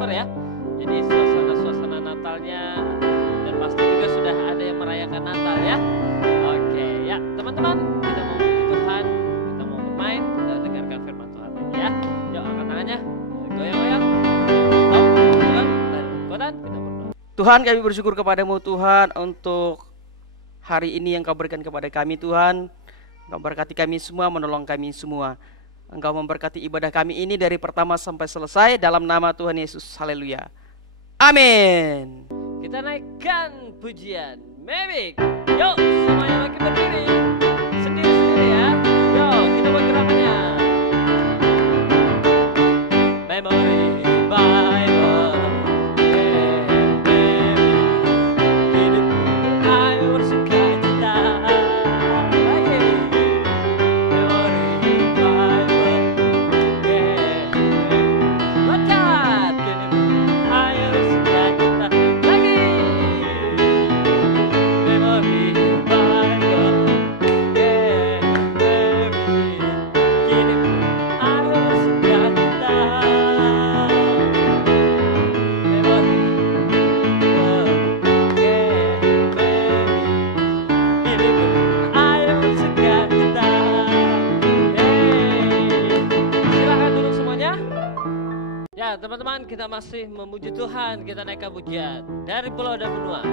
Desember ya. Jadi suasana-suasana Natalnya, dan pasti juga sudah ada yang merayakan Natal ya. Oke ya teman-teman, kita mau memuji Tuhan, kita mau bermain, kita dengarkan firman Tuhan ini ya. Yuk angkat tangannya, goyang-goyang, stop, Tuhan, dan kodan, kita berdoa. Tuhan, kami bersyukur kepadamu Tuhan untuk hari ini yang kau berikan kepada kami Tuhan. Engkau berkati kami semua, menolong kami semua. Engkau memberkati ibadah kami ini dari pertama sampai selesai, dalam nama Tuhan Yesus. Haleluya. Amin. Kita naikkan pujian Mavik. Yuk semuanya makin berdiri, sendiri-sendiri ya. Yuk kita buat gerakannya. Memory Bible. Teman-teman, kita masih memuji Tuhan, kita naikkan pujian dari pulau dan benua.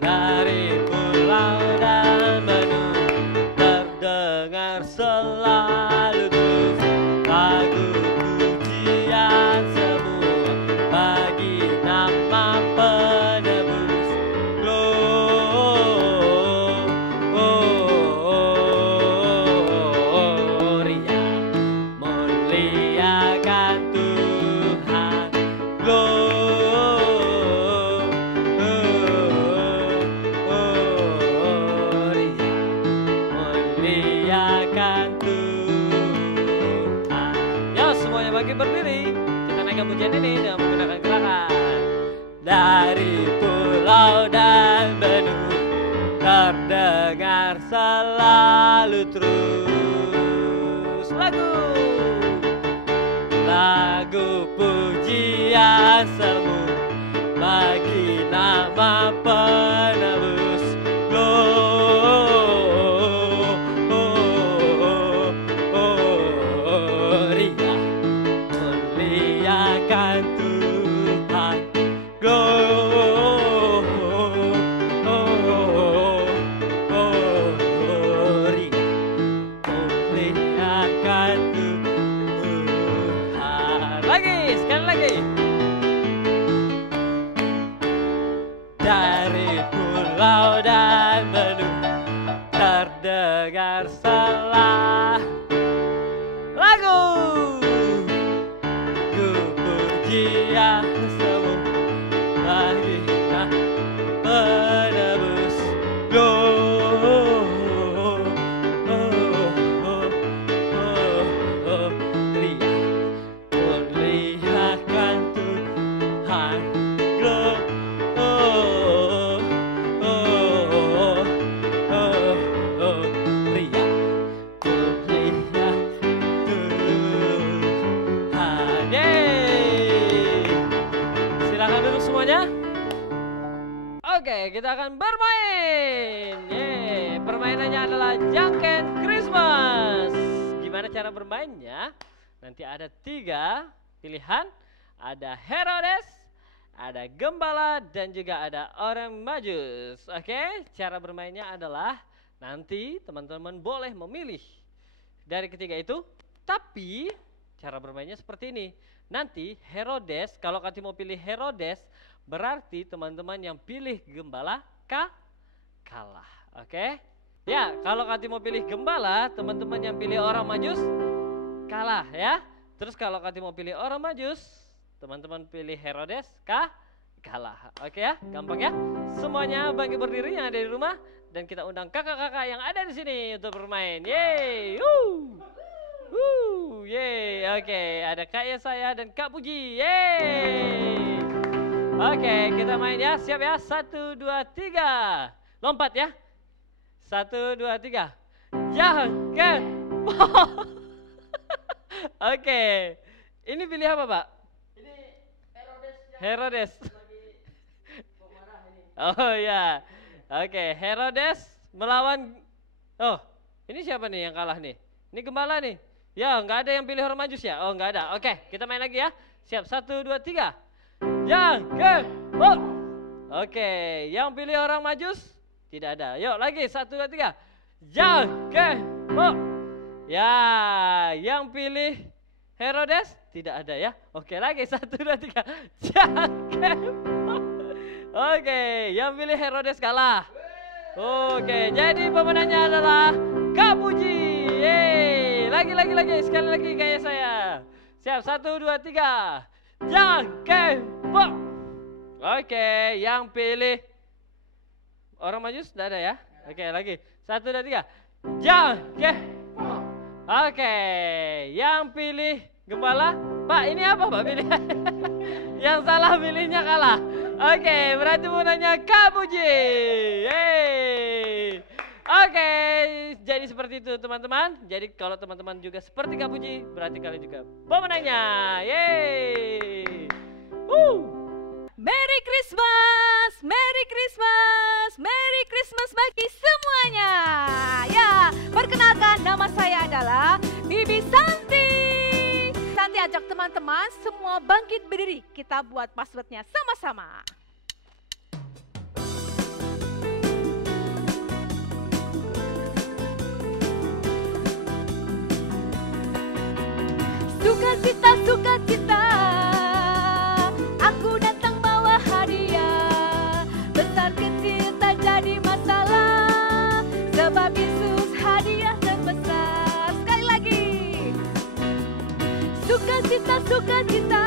Dari pulau dan benua terdengar selalu terus lagu pujian semua bagi nama penebus. Berdiri, kita naikkan pujian ini dengan menggunakan gerakan. Dari pulau dan benua terdengar selalu terus lagu pujian semu bagi nama penebus. Dari pulau dan benua terdengar lagu pujian semu bagi penebus. Oke, kita akan bermain. Permainannya adalah Jangken Christmas. Gimana cara bermainnya? Nanti ada 3 pilihan. Ada Herodes, ada Gembala, dan juga ada Orang Majus. Oke, cara bermainnya adalah nanti teman-teman boleh memilih dari ketiga itu. Tapi cara bermainnya seperti ini. Nanti Herodes, kalau Kati mau pilih Herodes, berarti teman-teman yang pilih Gembala kalah. Oke? Ya, kalau Kati mau pilih Gembala, teman-teman yang pilih Orang Majus kalah ya. Terus kalau Kati mau pilih Orang Majus, teman-teman pilih Herodes kalah. Oke ya, gampang ya. Semuanya bangkit berdiri yang ada di rumah, dan kita undang kakak-kakak yang ada di sini untuk bermain. Yeay! Yeay, oke, ada Kak Yesaya dan Kak Puji. Yeay. Oke, kita main ya, siap ya. 1, 2, 3. Lompat ya. 1, 2, 3. Jangken. Oke. Ini pilih apa, Pak? Ini Herodes yang Herodes. lagi pemarah ini. Oh ya. Oke, Herodes melawan. Oh, ini siapa nih yang kalah nih? Ini gembala nih. Ya, nggak ada yang pilih orang majus ya? Oh, nggak ada. Oke, kita main lagi ya. Siap, 1, 2, 3. Jangkep. Oh. Oke, yang pilih orang majus tidak ada. Yuk lagi, 1, 2, 3. Jangkep. Oh. Ya, yang pilih Herodes tidak ada ya. Oke, lagi 1, 2, 3. Jangkep. Oke, yang pilih Herodes kalah. Oke, jadi pemenangnya adalah Kak Puji. Yeay. Lagi, sekali lagi kayak saya. Siap, 1, 2, 3. Jangkep. Oke, yang pilih orang majus tidak ada ya. Oke, lagi 1, 2, 3. Jangkep. Oke, yang pilih gembala. Pak, ini apa Pak pilih? Yang salah pilihnya kalah. Oke, berarti pemenangnya Kak Puji. Yeay. Oke, jadi seperti itu teman-teman. Jadi kalau teman-teman juga seperti Kak Puji, berarti kalian juga pemenangnya. Yeay. Merry Christmas, Merry Christmas, Merry Christmas bagi semuanya. Ya, perkenalkan nama saya adalah Bibi Santi. Santi ajak teman-teman semua bangkit berdiri. Kita buat passwordnya sama-sama. Sukacita, sukacita, aku datang bawa hadiah. Besar kecil tak jadi masalah, sebab Yesus hadiah terbesar. Sekali lagi. Sukacita, sukacita,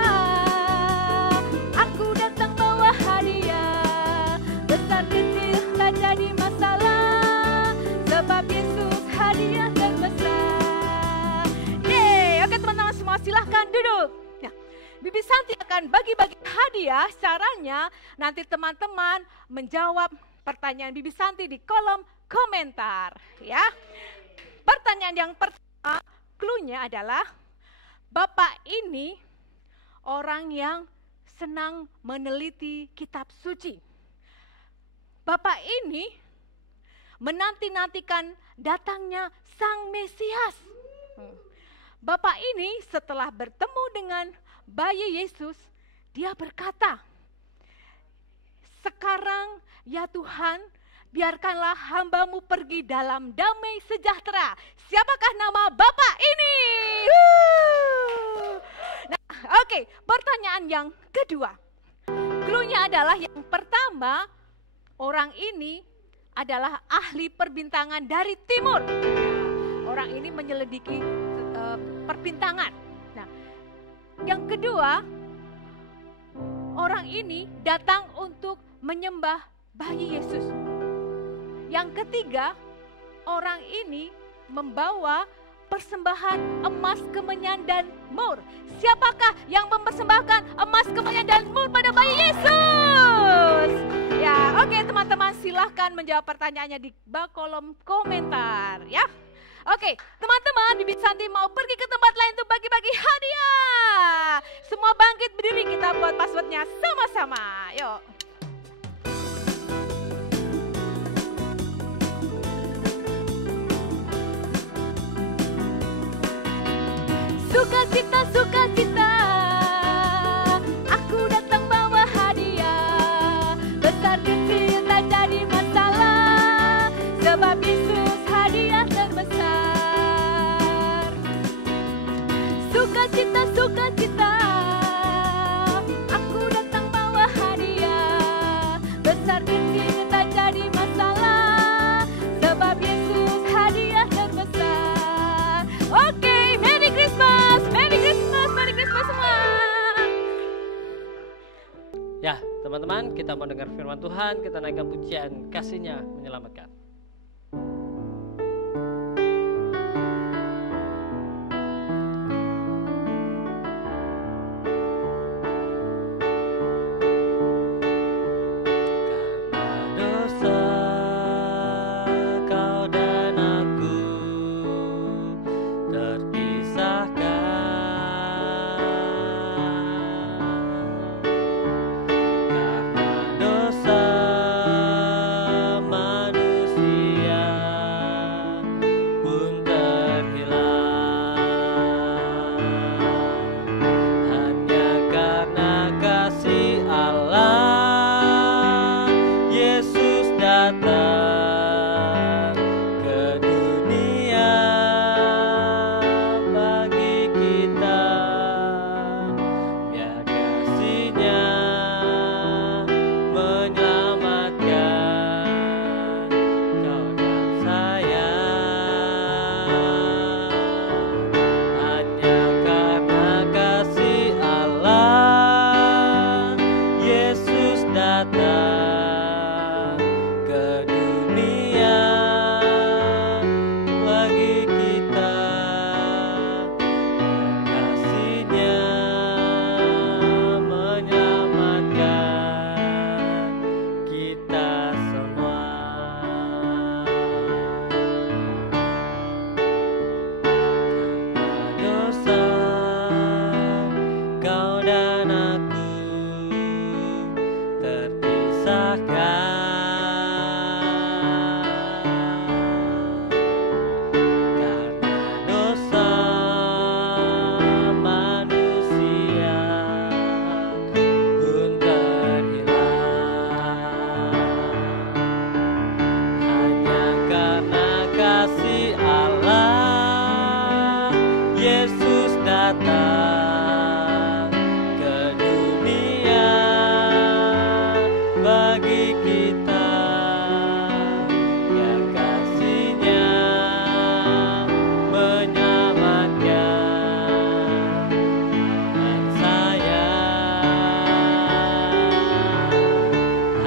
aku datang bawa hadiah. Besar kecil tak jadi masalah, sebab Yesus hadiah terbesar. Yeay, oke teman-teman semua silahkan duduk. Nah, Bibi Santi akan bagi-bagi hadiah. Caranya nanti teman-teman menjawab pertanyaan Bibi Santi di kolom komentar. Ya, pertanyaan yang pertama, clue-nya adalah Bapak ini orang yang senang meneliti kitab suci. Bapak ini menanti-nantikan datangnya Sang Mesias. Bapak ini setelah bertemu dengan bayi Yesus, dia berkata, "Sekarang ya Tuhan, biarkanlah hamba-Mu pergi dalam damai sejahtera." Siapakah nama Bapak ini? Nah, oke, pertanyaan yang kedua. Clue-nya adalah yang pertama, orang ini adalah ahli perbintangan dari timur. Orang ini menyelidiki perbintangan. Nah, yang kedua, orang ini datang untuk menyembah bayi Yesus. Yang ketiga, orang ini membawa persembahan emas, kemenyan, dan mur. Siapakah yang mempersembahkan emas, kemenyan, dan mur pada bayi Yesus? Ya, oke teman-teman, silahkan menjawab pertanyaannya di bawah kolom komentar ya. Oke, teman-teman, Bibi Santi mau pergi ke tempat lain untuk bagi-bagi hadiah. Semua bangkit berdiri, kita buat passwordnya sama-sama. Yuk. Sukacita, sukacita, aku datang bawa hadiah. Besar kecil tak jadi masalah, sebab Yesus hadiah terbesar. Sukacita, sukacita, aku datang bawa hadiah. Besar kecil tak jadi masalah, sebab Yesus hadiah terbesar. Oke, Merry Christmas, Merry Christmas, Merry Christmas semua. Ya, teman-teman, kita mau dengar firman Tuhan, kita naikkan pujian kasih-Nya menyelamatkan. Terpisahkan Yesus datang ke dunia bagi kita, ya kasih-Nya menyelamatkan dan saya.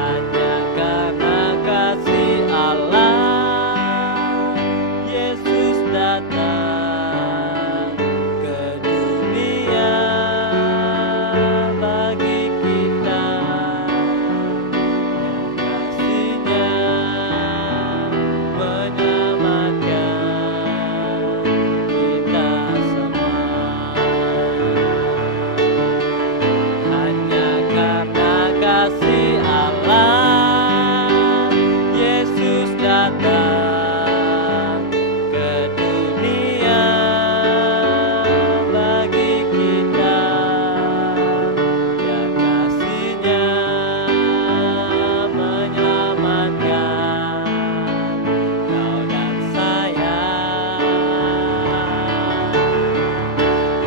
Hanya karena kasih Allah, Yesus datang ke dunia bagi kita, yang kasih-Nya menyelamatkan kita semua. Hanya karena kasih Allah, Yesus datang ke dunia bagi kita, ya kasih-Nya menyelamatkan kau dan saya.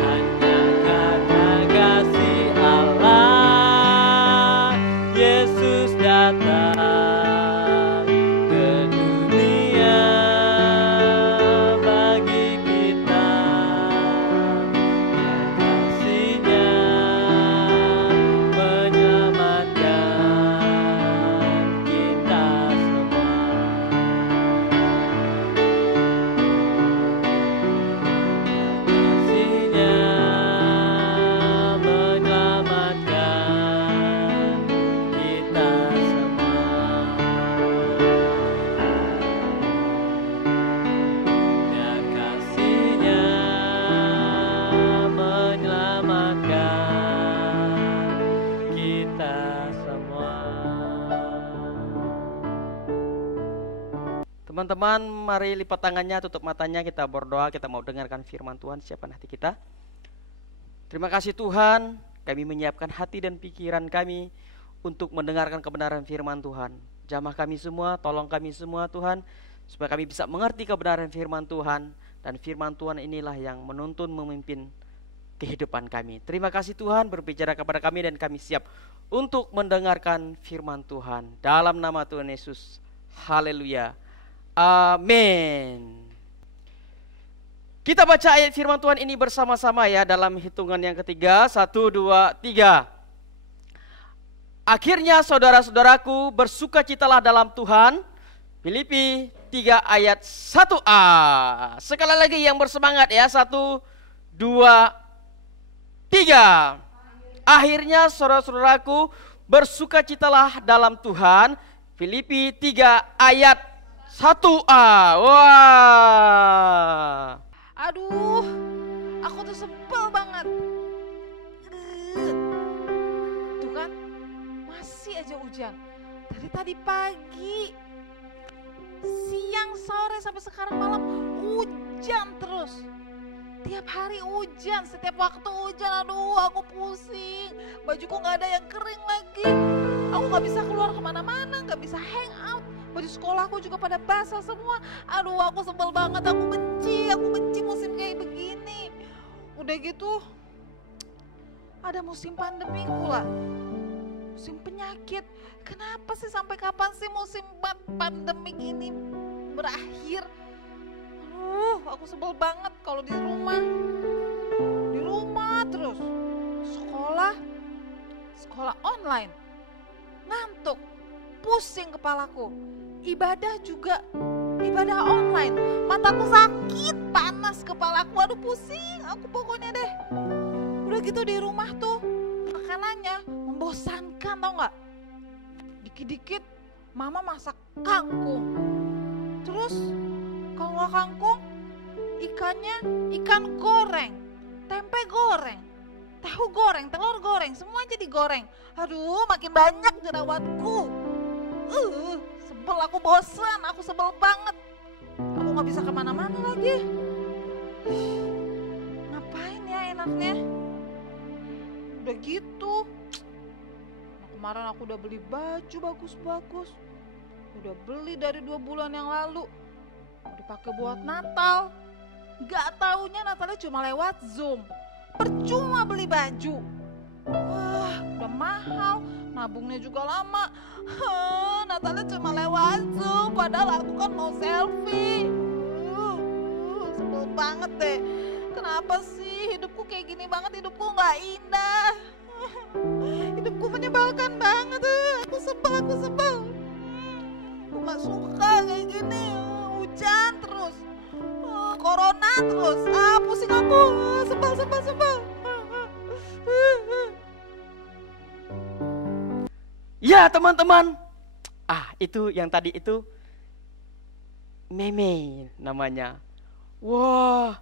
Hanya karena kasih Allah, Yesus datang ke dunia bagi kita, yang kasih-Nya menyelamatkan kita semua. Kasih-Nya menyelamatkan kita semua. Ya kasih-Nya menyelamatkan kita semua. Teman-teman, mari lipat tangannya, tutup matanya, kita berdoa, kita mau dengarkan firman Tuhan, siapkan hati kita. Terima kasih Tuhan, kami menyiapkan hati dan pikiran kami untuk mendengarkan kebenaran firman Tuhan. Jamah kami semua, tolong kami semua Tuhan, supaya kami bisa mengerti kebenaran firman Tuhan, dan firman Tuhan inilah yang menuntun memimpin kehidupan kami. Terima kasih Tuhan, berbicara kepada kami dan kami siap untuk mendengarkan firman Tuhan. Dalam nama Tuhan Yesus, haleluya, amin. Kita baca ayat firman Tuhan ini bersama-sama ya, dalam hitungan yang ketiga. 1, 2, 3. Akhirnya saudara-saudaraku, bersukacitalah dalam Tuhan. Filipi 3 ayat 1a. Sekali lagi yang bersemangat ya, 1, 2, 3. Akhirnya saudara-saudaraku, bersukacitalah dalam Tuhan. Filipi 3 ayat 1a. Wah. Aduh, aku tuh sebel banget. Tuh kan, masih aja hujan. Dari tadi pagi, siang, sore, sampai sekarang malam hujan terus. Tiap hari hujan, setiap waktu hujan. Aduh, aku pusing. Bajuku gak ada yang kering lagi. Aku gak bisa keluar kemana-mana, gak bisa hang out. Baju sekolahku juga pada basah semua. Aduh, aku sebel banget, aku benci musim kayak begini. Udah gitu, ada musim pandemi pula. Musim penyakit. Kenapa sih, sampai kapan sih musim pandemi ini berakhir? Aduh, aku sebel banget kalau di rumah. Di rumah terus. Sekolah online. Ngantuk, pusing kepalaku. Ibadah juga, ibadah online. Mataku sakit, panas kepalaku, aduh pusing aku pokoknya deh. Udah gitu di rumah tuh makanannya membosankan, tau gak? Dikit-dikit mama masak kangkung. Terus kalau gak kangkung, ikannya ikan goreng, tempe goreng, tahu goreng, telur goreng, semua jadi goreng. Aduh, makin banyak jerawatku. Sebel, aku bosan, aku sebel banget. Aku gak bisa kemana-mana lagi. Ngapain ya enaknya? Udah gitu, kemarin aku udah beli baju bagus-bagus. Udah beli dari 2 bulan yang lalu. Mau dipakai buat Natal. Gak taunya Natalnya cuma lewat Zoom. Percuma beli baju. Wah, udah mahal, nabungnya juga lama. Natalnya cuma lewat Zoom, padahal aku kan mau selfie. Sebel banget deh. Kenapa sih hidupku kayak gini banget, hidupku gak indah. Hidupku menyebalkan banget. Aku sebel. Aku gak suka kayak gini. Hujan terus, corona terus. Pusing aku, sebel. Ya teman-teman, itu yang tadi itu meme namanya. Wah,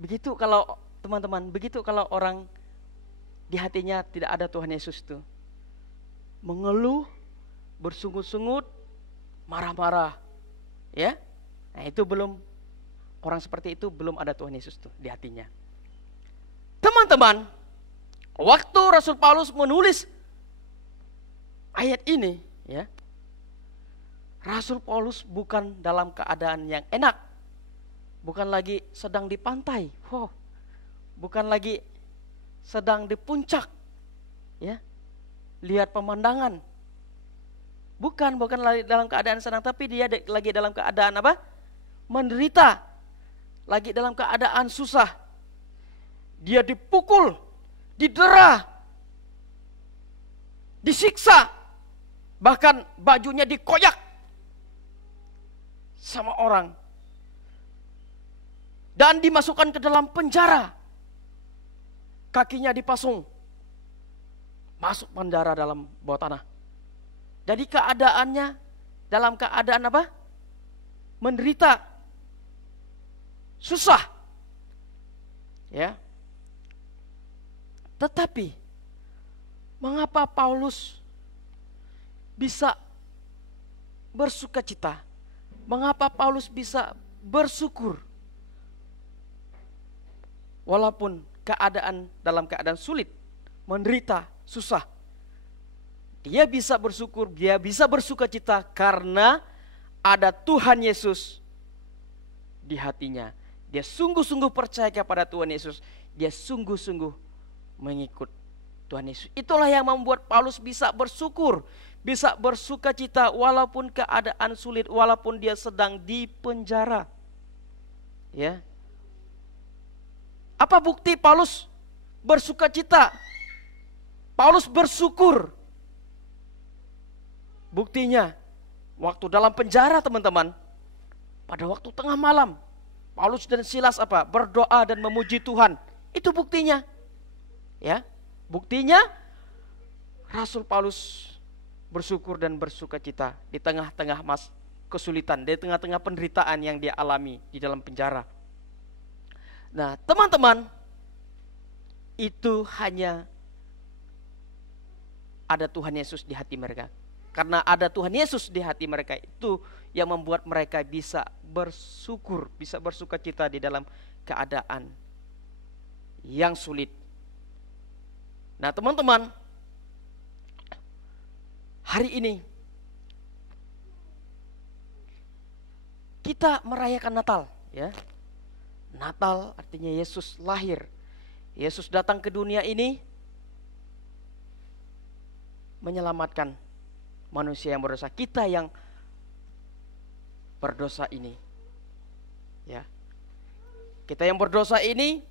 begitu kalau teman-teman, begitu kalau orang di hatinya tidak ada Tuhan Yesus tuh, mengeluh, bersungut-sungut, marah-marah, ya. Nah itu belum, orang seperti itu belum ada Tuhan Yesus tuh di hatinya. Teman-teman, waktu Rasul Paulus menulis ayat ini, ya, Rasul Paulus bukan dalam keadaan yang enak, bukan lagi sedang di pantai, bukan lagi sedang di puncak, ya, lihat pemandangan, bukan lagi dalam keadaan senang, tapi dia lagi dalam keadaan apa? Menderita, lagi dalam keadaan susah. Dia dipukul, didera, disiksa, bahkan bajunya dikoyak sama orang, dan dimasukkan ke dalam penjara. Kakinya dipasung, masuk penjara dalam bawah tanah. Jadi keadaannya dalam keadaan apa? Menderita, susah, ya. Tetapi mengapa Paulus bisa bersukacita? Mengapa Paulus bisa bersyukur? Walaupun dalam keadaan sulit, menderita, susah, dia bisa bersyukur, dia bisa bersukacita karena ada Tuhan Yesus di hatinya. Dia sungguh-sungguh percaya kepada Tuhan Yesus. Dia sungguh-sungguh mengikut Tuhan Yesus. Itulah yang membuat Paulus bisa bersyukur, bisa bersukacita walaupun keadaan sulit, walaupun dia sedang di penjara. Ya. Apa bukti Paulus bersukacita? Paulus bersyukur. Buktinya, waktu dalam penjara teman-teman, pada waktu tengah malam, Paulus dan Silas berdoa dan memuji Tuhan. Itu buktinya. Ya, buktinya Rasul Paulus bersyukur dan bersukacita di tengah-tengah kesulitan, di tengah-tengah penderitaan yang dia alami di dalam penjara. Nah, teman-teman, itu hanya ada Tuhan Yesus di hati mereka. Karena ada Tuhan Yesus di hati mereka, itu yang membuat mereka bisa bersyukur, bisa bersukacita di dalam keadaan yang sulit. Nah, teman-teman, hari ini kita merayakan Natal, ya. Natal artinya Yesus lahir. Yesus datang ke dunia ini menyelamatkan manusia yang berdosa, kita yang berdosa ini. Ya. Kita yang berdosa ini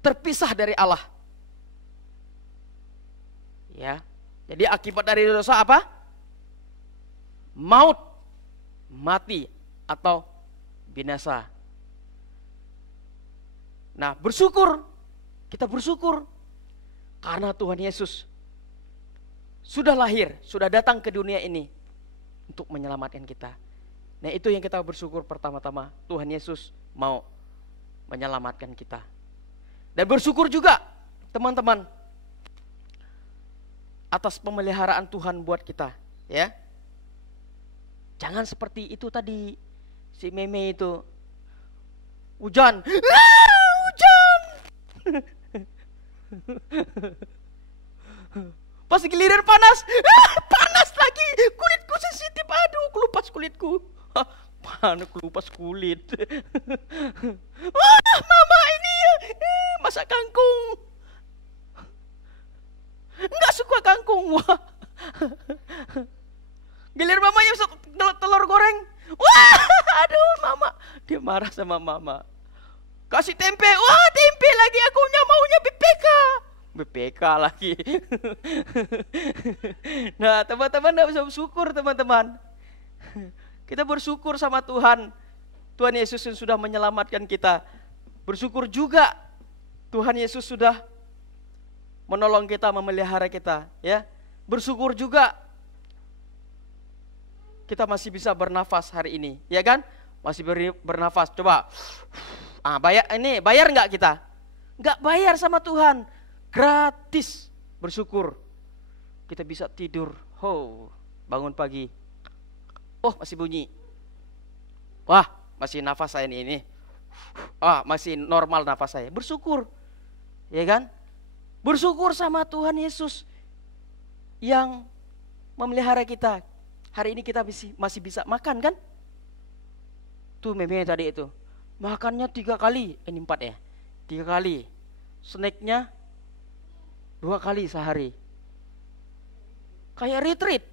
terpisah dari Allah. Ya. Jadi akibat dari dosa apa? Maut, mati atau binasa. Nah, bersyukur. Kita bersyukur karena Tuhan Yesus sudah lahir, sudah datang ke dunia ini untuk menyelamatkan kita. Nah, itu yang kita bersyukur pertama-tama, Tuhan Yesus mau menyelamatkan kita. Dan bersyukur juga teman-teman atas pemeliharaan Tuhan buat kita, ya. Jangan seperti itu tadi, si meme itu. Hujan, hujan. Pas giliran panas, panas lagi. Kulitku sensitif, aduh, kelupas kulitku. Kelupas kulit. Wah, mama ini masak kangkung. Enggak suka kangkung. Wah. Gilir mamanya masak telur goreng. Wah, aduh mama. Dia marah sama mama. Kasih tempe. Wah, tempe lagi, aku maunya BPK. BPK lagi. Nah, teman-teman enggak bisa bersyukur, teman-teman. Kita bersyukur sama Tuhan. Tuhan Yesus yang sudah menyelamatkan kita. Bersyukur juga Tuhan Yesus sudah menolong kita, memelihara kita, ya. Bersyukur juga kita masih bisa bernafas hari ini, ya kan? Masih bernafas. Coba. Bayar enggak kita? Enggak bayar sama Tuhan. Gratis. Bersyukur. Kita bisa tidur. Bangun pagi. Masih bunyi. Wah, masih nafas saya ini. Masih normal nafas saya. Bersyukur. Ya kan? Bersyukur sama Tuhan Yesus yang memelihara kita. Hari ini kita masih bisa makan kan? Tuh memangnya tadi itu. Makannya 3 kali. Ini 4 ya. 3 kali. Snacknya 2 kali sehari. Kayak retreat.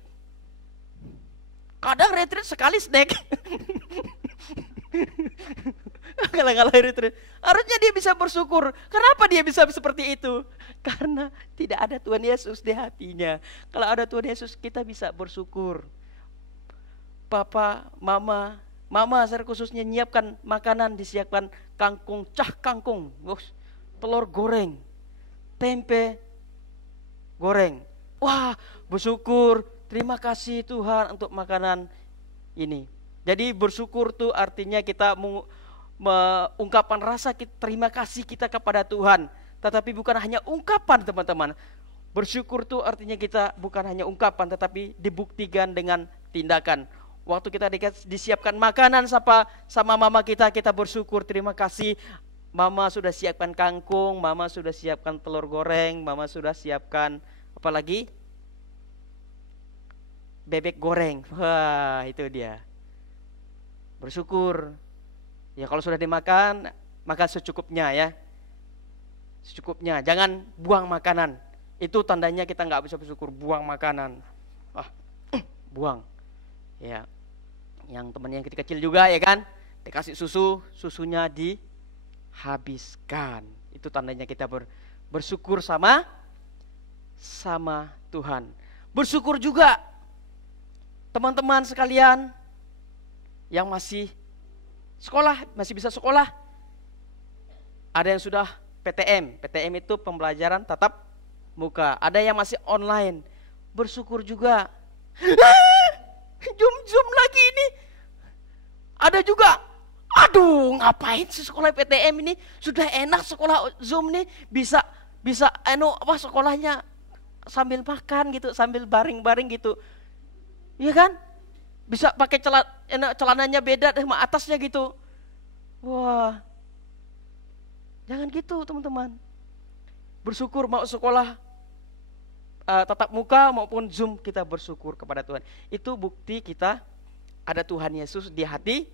Kadang retreat sekali snack. Kalau retreat. Harusnya dia bisa bersyukur. Kenapa dia bisa seperti itu? Karena tidak ada Tuhan Yesus di hatinya. Kalau ada Tuhan Yesus, kita bisa bersyukur. Papa, mama secara khususnya nyiapkan makanan, disiapkan kangkung, kangkung, telur goreng, tempe goreng. Wah, bersyukur. Terima kasih Tuhan untuk makanan ini. Jadi bersyukur tuh artinya kita mengungkapkan rasa terima kasih kita kepada Tuhan. Tetapi bukan hanya ungkapan, teman-teman. Bersyukur tuh artinya kita bukan hanya ungkapan, tetapi dibuktikan dengan tindakan. Waktu kita disiapkan makanan sama mama kita bersyukur, terima kasih. Mama sudah siapkan kangkung, mama sudah siapkan telur goreng, mama sudah siapkan apa lagi? Bebek goreng. Wah, itu dia. Bersyukur. Ya kalau sudah dimakan, makan secukupnya ya. Secukupnya, jangan buang makanan. Itu tandanya kita nggak bisa bersyukur, buang makanan. Buang. Ya. Yang temannya yang kecil juga ya kan, dikasih susunya dihabiskan. Itu tandanya kita bersyukur sama Tuhan. Bersyukur juga teman-teman sekalian yang masih sekolah, masih bisa sekolah. Ada yang sudah PTM. PTM itu pembelajaran tatap muka. Ada yang masih online. Bersyukur juga. Zoom lagi ini. Ada juga. Aduh, ngapain sih sekolah PTM ini? Sudah enak sekolah Zoom nih, bisa sekolahnya sambil makan gitu, sambil baring-baring gitu. Iya kan? Bisa pakai celananya beda sama atasnya gitu. Wah. Jangan gitu, teman-teman. Bersyukur mau sekolah tatap muka maupun Zoom, kita bersyukur kepada Tuhan. Itu bukti kita ada Tuhan Yesus di hati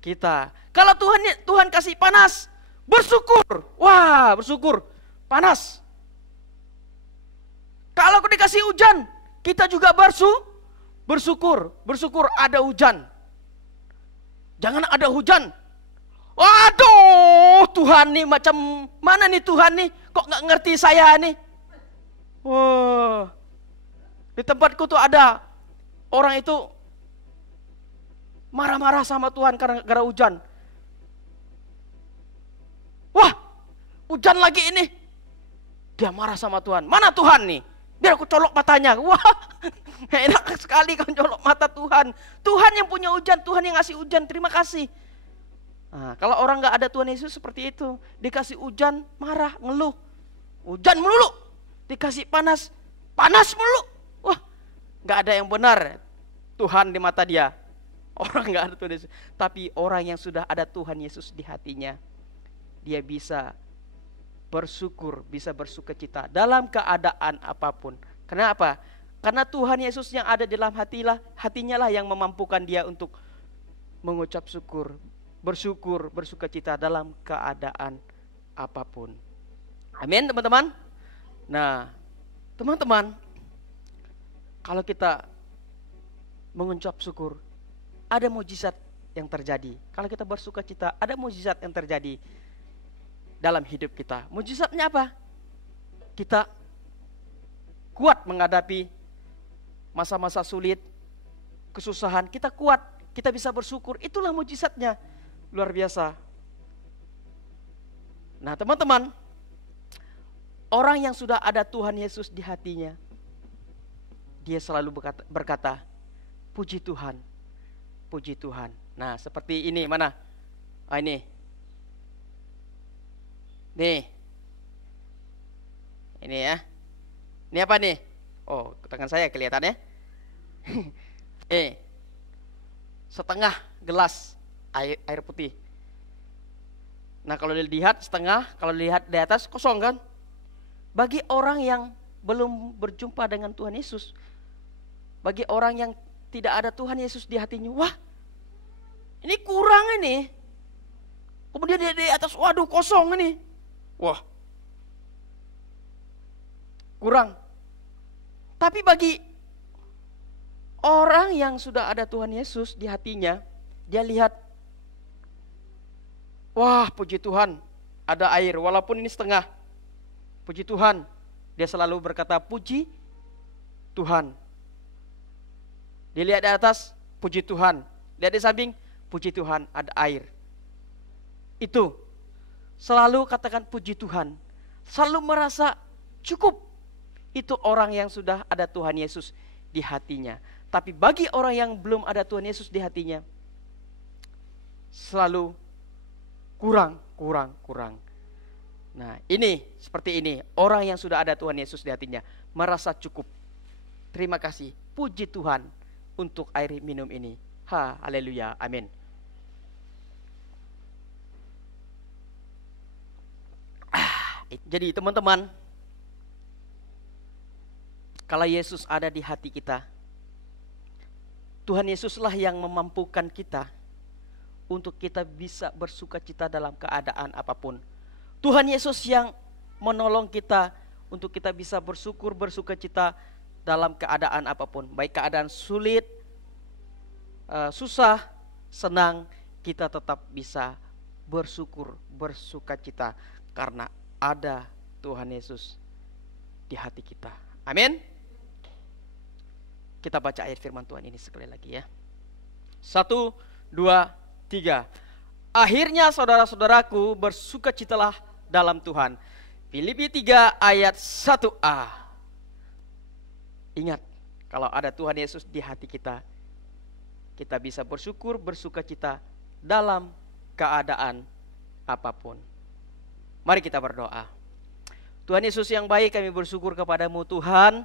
kita. Kalau Tuhan kasih panas, bersyukur. Wah, bersyukur. Panas. Kalau dikasih hujan, kita juga bersyukur. Bersyukur ada hujan. Jangan ada hujan. Waduh, Tuhan nih macam mana nih Tuhan nih? Kok nggak ngerti saya nih? Wah, di tempatku tuh ada orang itu marah-marah sama Tuhan karena gara hujan. Wah, hujan lagi ini. Dia marah sama Tuhan. Mana Tuhan nih? Biar aku colok matanya. Wah, enak sekali kau colok mata Tuhan. Tuhan yang punya hujan, Tuhan yang ngasih hujan. Terima kasih. Nah, kalau orang nggak ada Tuhan Yesus seperti itu, dikasih hujan marah, ngeluh. Hujan melulu. Dikasih panas melulu. Wah, nggak ada yang benar Tuhan di mata dia. Orang nggak ada Tuhan Yesus. Tapi orang yang sudah ada Tuhan Yesus di hatinya, dia bisa bersyukur, bisa bersukacita dalam keadaan apapun. Kenapa? Karena Tuhan Yesus yang ada dalam hatinya lah yang memampukan dia untuk mengucap syukur, bersyukur, bersukacita dalam keadaan apapun. Amin, teman-teman. Nah, teman-teman, kalau kita mengucap syukur, ada mukjizat yang terjadi. Kalau kita bersukacita, ada mukjizat yang terjadi dalam hidup kita. Mukjizatnya apa? Kita kuat menghadapi masa-masa sulit, kesusahan. Kita kuat, kita bisa bersyukur. Itulah mukjizatnya. Luar biasa. Nah, teman-teman, orang yang sudah ada Tuhan Yesus di hatinya, dia selalu berkata, puji Tuhan, puji Tuhan. Nah, seperti ini, mana? Ini. Nih. Ini ya. Ini apa nih? Oh, tangan saya kelihatan ya. Setengah gelas air putih. Nah, kalau dilihat setengah, kalau dilihat di atas kosong kan? Bagi orang yang belum berjumpa dengan Tuhan Yesus, bagi orang yang tidak ada Tuhan Yesus di hatinya, wah, ini kurang ini. Kemudian di atas, waduh kosong ini. Wah, kurang. Tapi bagi orang yang sudah ada Tuhan Yesus di hatinya, dia lihat, wah puji Tuhan, ada air walaupun ini setengah. Puji Tuhan, dia selalu berkata puji Tuhan. Dia lihat di atas, puji Tuhan. Lihat di samping, puji Tuhan, ada air. Itu, selalu katakan puji Tuhan. Selalu merasa cukup. Itu orang yang sudah ada Tuhan Yesus di hatinya. Tapi bagi orang yang belum ada Tuhan Yesus di hatinya, selalu kurang. Nah, ini seperti ini. Orang yang sudah ada Tuhan Yesus di hatinya merasa cukup. Terima kasih, puji Tuhan untuk air minum ini. Haleluya, amin. Jadi teman-teman, kalau Yesus ada di hati kita, Tuhan Yesuslah yang memampukan kita untuk kita bisa bersukacita dalam keadaan apapun. Tuhan Yesus yang menolong kita untuk kita bisa bersyukur, bersukacita dalam keadaan apapun. Baik keadaan sulit, susah, senang, kita tetap bisa bersyukur, bersukacita karena ada Tuhan Yesus di hati kita. Amin. Kita baca ayat firman Tuhan ini sekali lagi ya. 1, 2, 3. Akhirnya saudara-saudaraku, bersukacitalah dalam Tuhan. Filipi 3 ayat 1a. Ingat, kalau ada Tuhan Yesus di hati kita, kita bisa bersyukur, bersukacita dalam keadaan apapun. Mari kita berdoa. Tuhan Yesus yang baik, kami bersyukur kepadamu Tuhan.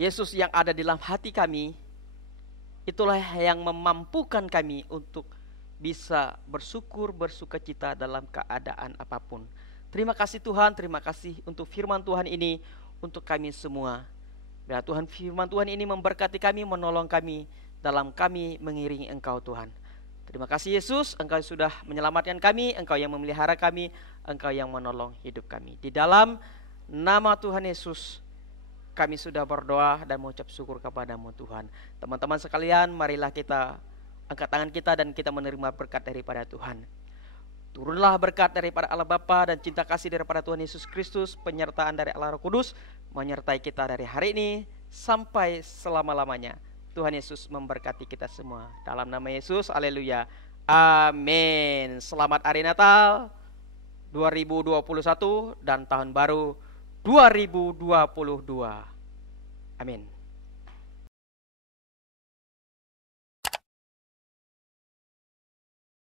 Yesus yang ada di dalam hati kami, itulah yang memampukan kami untuk bisa bersyukur, bersukacita dalam keadaan apapun. Terima kasih Tuhan, terima kasih untuk firman Tuhan ini untuk kami semua. Biar Tuhan, firman Tuhan ini memberkati kami, menolong kami dalam kami mengiringi Engkau Tuhan. Terima kasih Yesus, Engkau sudah menyelamatkan kami, Engkau yang memelihara kami, Engkau yang menolong hidup kami. Di dalam nama Tuhan Yesus, kami sudah berdoa dan mengucap syukur kepadamu Tuhan. Teman-teman sekalian, marilah kita angkat tangan kita dan kita menerima berkat daripada Tuhan. Turunlah berkat daripada Allah Bapa dan cinta kasih daripada Tuhan Yesus Kristus, penyertaan dari Allah Roh Kudus, menyertai kita dari hari ini sampai selama-lamanya. Tuhan Yesus memberkati kita semua. Dalam nama Yesus, haleluya, amin. Selamat hari Natal 2021 dan tahun baru 2022. Amin.